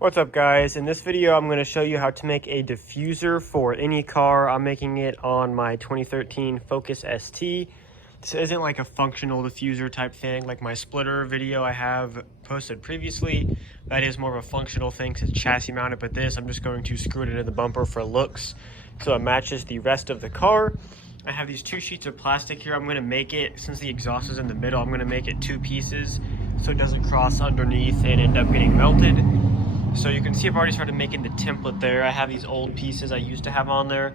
What's up guys? In this video I'm going to show you how to make a diffuser for any car. I'm making it on my 2013 Focus ST. This isn't like a functional diffuser type thing like my splitter video I have posted previously. That is more of a functional thing because it's chassis mounted, but this I'm just going to screw it into the bumper for looks so it matches the rest of the car. I have these two sheets of plastic here. I'm going to make it, since the exhaust is in the middle, I'm going to make it two pieces so it doesn't cross underneath and end up getting melted. So you can see I've already started making the template there. I have these old pieces I used to have on there,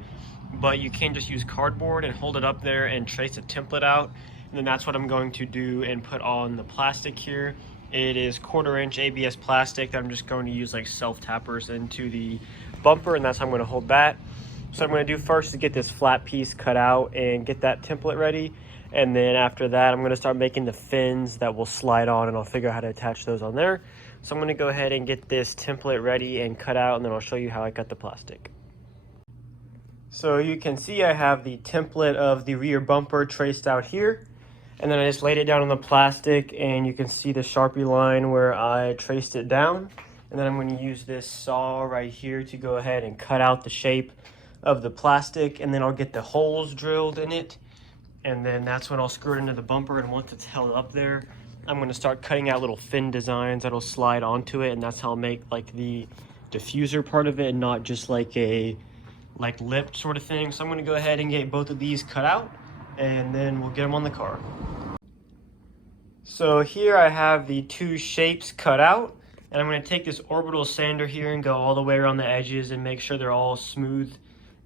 but you can just use cardboard and hold it up there and trace a template out. And then that's what I'm going to do and put on the plastic here. It is 1/4 inch ABS plastic that I'm just going to use like self-tappers into the bumper, and that's how I'm going to hold that. So I'm going to do first is get this flat piece cut out and get that template ready. And then after that, I'm going to start making the fins that will slide on, and I'll figure out how to attach those on there. So I'm going to go ahead and get this template ready and cut out, and then I'll show you how I cut the plastic. So you can see I have the template of the rear bumper traced out here. And then I just laid it down on the plastic, and you can see the Sharpie line where I traced it down. And then I'm going to use this saw right here to go ahead and cut out the shape of the plastic, and then I'll get the holes drilled in it. And then that's when I'll screw it into the bumper, and once it's held up there, I'm going to start cutting out little fin designs that'll slide onto it, and that's how I'll make like the diffuser part of it and not just like a lip sort of thing. So I'm going to go ahead and get both of these cut out, and then we'll get them on the car. So here I have the two shapes cut out, and I'm going to take this orbital sander here and go all the way around the edges and make sure they're all smooth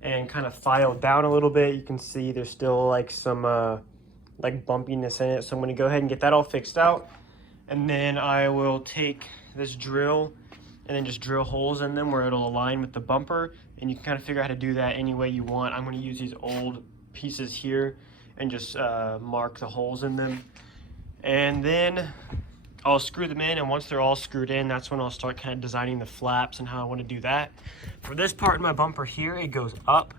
and kind of filed down a little bit. You can see there's still like some like bumpiness in it, so I'm going to go ahead and get that all fixed out, and then I will take this drill and then just drill holes in them where it'll align with the bumper, and you can kind of figure out how to do that any way you want. I'm going to use these old pieces here and just mark the holes in them, and then I'll screw them in, and once they're all screwed in, that's when I'll start kind of designing the flaps and how I want to do that. For this part in my bumper here, it goes up.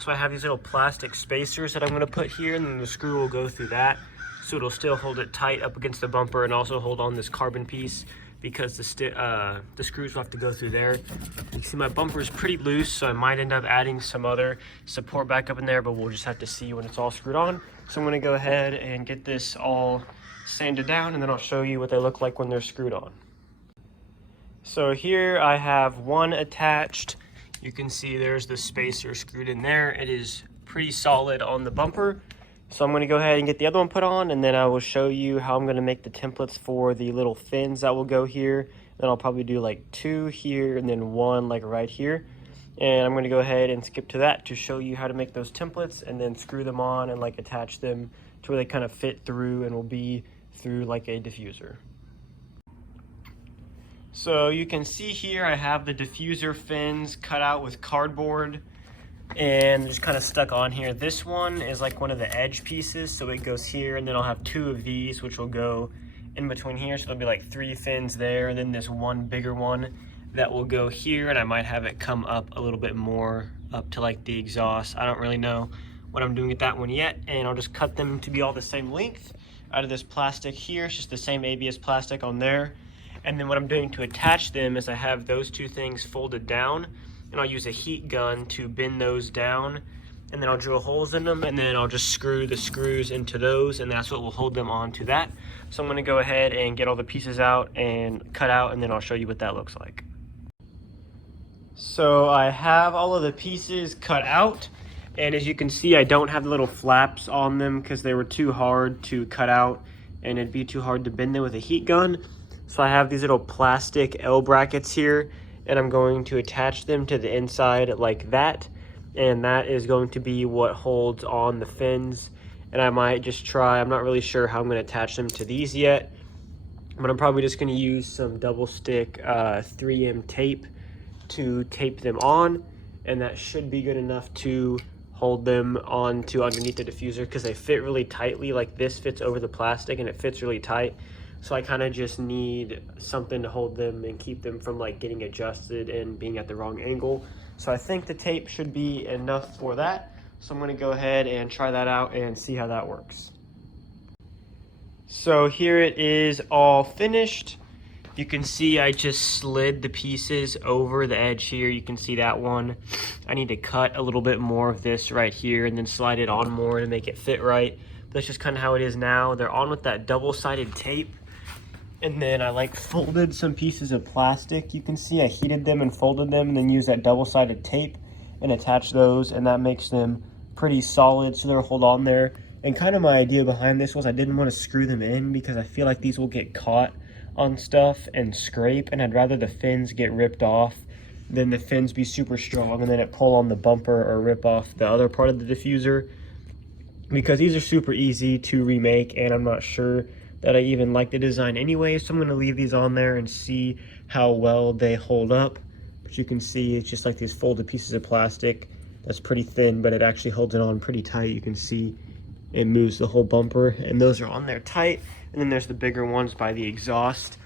So I have these little plastic spacers that I'm going to put here, and then the screw will go through that. So it'll still hold it tight up against the bumper and also hold on this carbon piece because the screws will have to go through there. You can see my bumper is pretty loose, so I might end up adding some other support back up in there, but we'll just have to see when it's all screwed on. So I'm going to go ahead and get this all sanded down, and then I'll show you what they look like when they're screwed on. So here I have one attached. You can see there's the spacer screwed in there. It is pretty solid on the bumper. So I'm going to go ahead and get the other one put on, and then I will show you how I'm going to make the templates for the little fins that will go here. Then I'll probably do like two here and then one like right here. And I'm going to go ahead and skip to that to show you how to make those templates and then screw them on and like attach them to where they kind of fit through and will be through like a diffuser. So you can see here I have the diffuser fins cut out with cardboard and just kind of stuck on here. This one is like one of the edge pieces, so it goes here, and then I'll have two of these which will go in between here, so there'll be like three fins there, and then this one bigger one that will go here, and I might have it come up a little bit more up to like the exhaust. I don't really know what I'm doing with that one yet, and I'll just cut them to be all the same length out of this plastic here. It's just the same ABS plastic on there. And then what I'm doing to attach them is I have those two things folded down, and I'll use a heat gun to bend those down, and then I'll drill holes in them, and then I'll just screw the screws into those, and that's what will hold them onto that. So I'm going to go ahead and get all the pieces out and cut out, and then I'll show you what that looks like. So I have all of the pieces cut out, and as you can see I don't have the little flaps on them because they were too hard to cut out and it'd be too hard to bend them with a heat gun. So I have these little plastic L brackets here, and I'm going to attach them to the inside like that, and that is going to be what holds on the fins. And I might just try, I'm not really sure how I'm going to attach them to these yet, but I'm probably just going to use some double stick 3M tape to tape them on, and that should be good enough to hold them onto underneath the diffuser because they fit really tightly. Like this fits over the plastic and it fits really tight. So I kind of just need something to hold them and keep them from like getting adjusted and being at the wrong angle. So I think the tape should be enough for that. So I'm going to go ahead and try that out and see how that works. So here it is all finished. You can see I just slid the pieces over the edge here. You can see that one. I need to cut a little bit more of this right here and then slide it on more to make it fit right. But that's just kind of how it is now. They're on with that double-sided tape. And then I like folded some pieces of plastic. You can see I heated them and folded them and then used that double-sided tape and attached those, and that makes them pretty solid so they'll hold on there. And kind of my idea behind this was I didn't want to screw them in because I feel like these will get caught on stuff and scrape, and I'd rather the fins get ripped off than the fins be super strong and then it pull on the bumper or rip off the other part of the diffuser, because these are super easy to remake and I'm not sure that I even like the design anyway. So I'm going to leave these on there and see how well they hold up. But you can see it's just like these folded pieces of plastic that's pretty thin, but it actually holds it on pretty tight. You can see it moves the whole bumper, and those are on there tight. And then there's the bigger ones by the exhaust,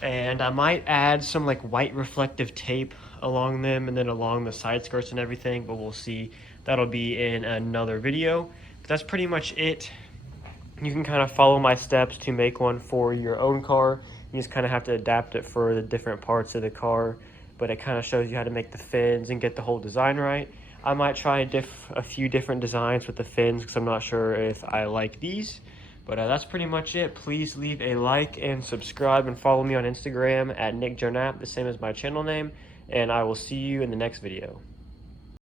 and I might add some like white reflective tape along them and then along the side skirts and everything, but we'll see. That'll be in another video. But that's pretty much it. You can kind of follow my steps to make one for your own car. You just kind of have to adapt it for the different parts of the car, but it kind of shows you how to make the fins and get the whole design right. I might try a few different designs with the fins because I'm not sure if I like these. But that's pretty much it. Please leave a like and subscribe and follow me on Instagram at Nickjoenap, the same as my channel name. And I will see you in the next video.